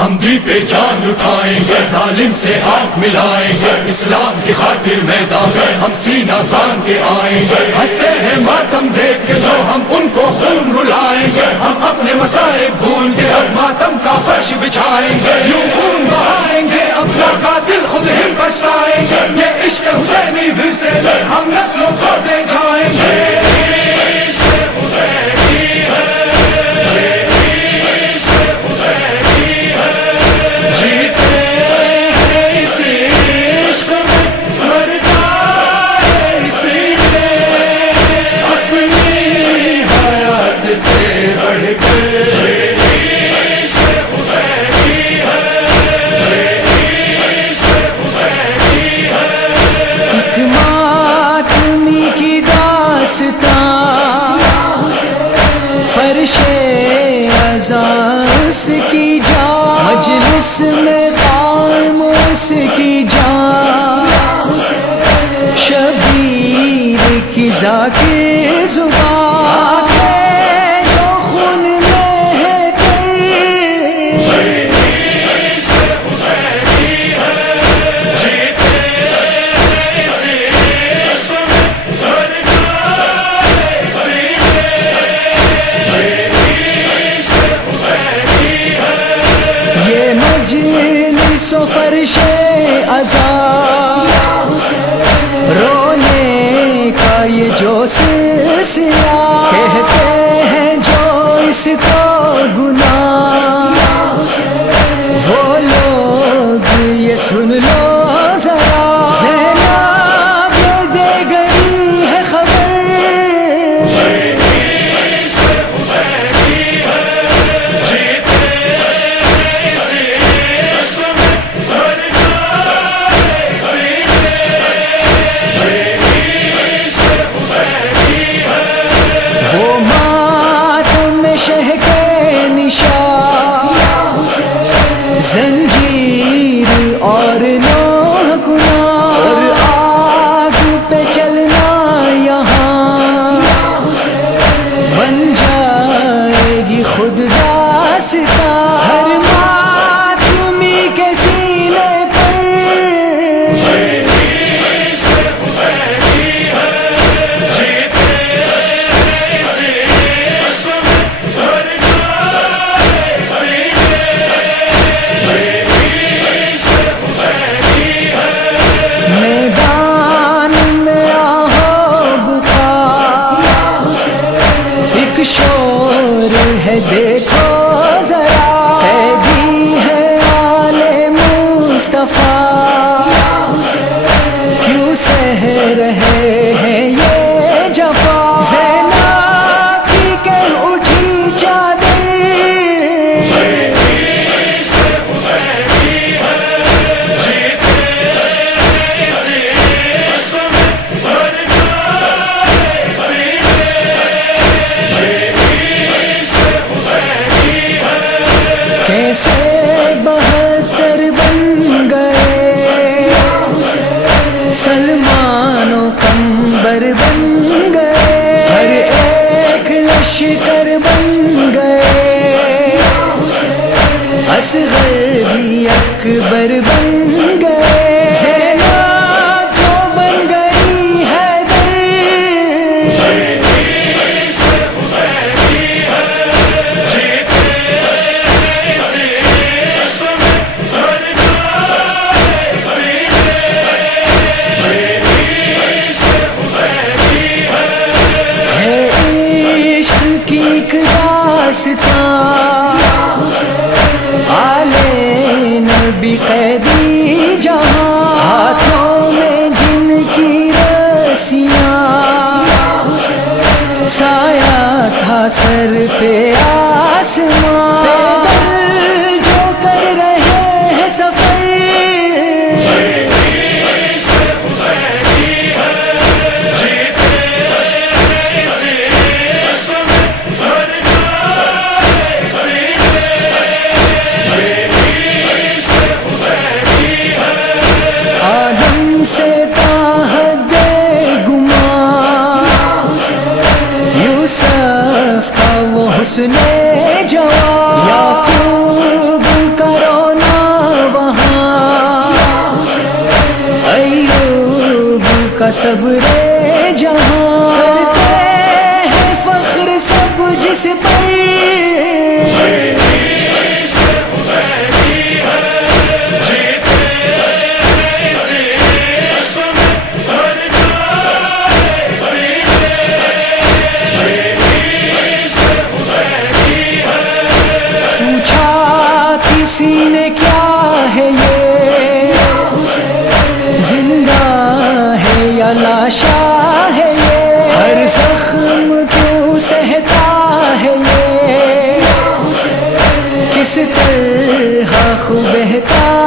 ہم بھی پہ جان اٹھائیں گے، ظالم سے ہاتھ ملائیں گے، اسلام کی خاطر میدان میں ہم سینہ تان کے آئیں گے، ہنستے ہیں ماتم دیکھ کے جو ہم ان کو خون رلائیں گے، ہم اپنے مسائب بھول کے سب ماتم کا فرش بچھائیں گے، یوں خون بہائیں گے اپنا قاتل خود ہی پچھتائیں گے، یہ عشق حسینی ورثے سے ہم نسلوں کو دے جائیں گے۔ فرش اعزاز کی جان مجلس میں قائم اس کی جان، شبیر کی ذاکر زبان جو خون میں ہے مجلس و فرش عزا رونے کا یہ جو سلسلہ، کہتے ہیں جو اس کو گناہ، وہ لوگ یہ سن لو ذرا، زینب یہ دے گئی ہے خبر، زنجیر اور نو گناہ اور آگ پہ چلنا یہاں، بن جائے گی خود داستاں ہر ماتمی کے سینے پر، شور ہے دیکھو ذرا، قیدی ہے آل مصطفیٰ، کیوں سہ رہے ہیں یہ جفا، زینب کی کہہ اٹھی چادر، کیسے 72 بن گئے، سلمان و قمبر بن گئے، ہر ایک لشکر بن گئے، اصغر بھی اکبر بن گئے، زینب جو بن گئی حیدر، آلے نبی قیدی جہاں، ہاتھوں میں جن کی رسیاں، سایہ تھا سر پہ آسمان، پیدل جو کر رہے ہیں سفر، سے تاحد گمان یوسف کا وہ حسن جوان، یعقوب کا کا صبر جہاں، کرتے ہیں فخر سب جس پر، پوچھا کسی نے کیا ہے یہ، زندہ ہے یا لاشا ہے یہ، ہر زخم کیوں سہتا ہے یہ، کس طرح خو بہتا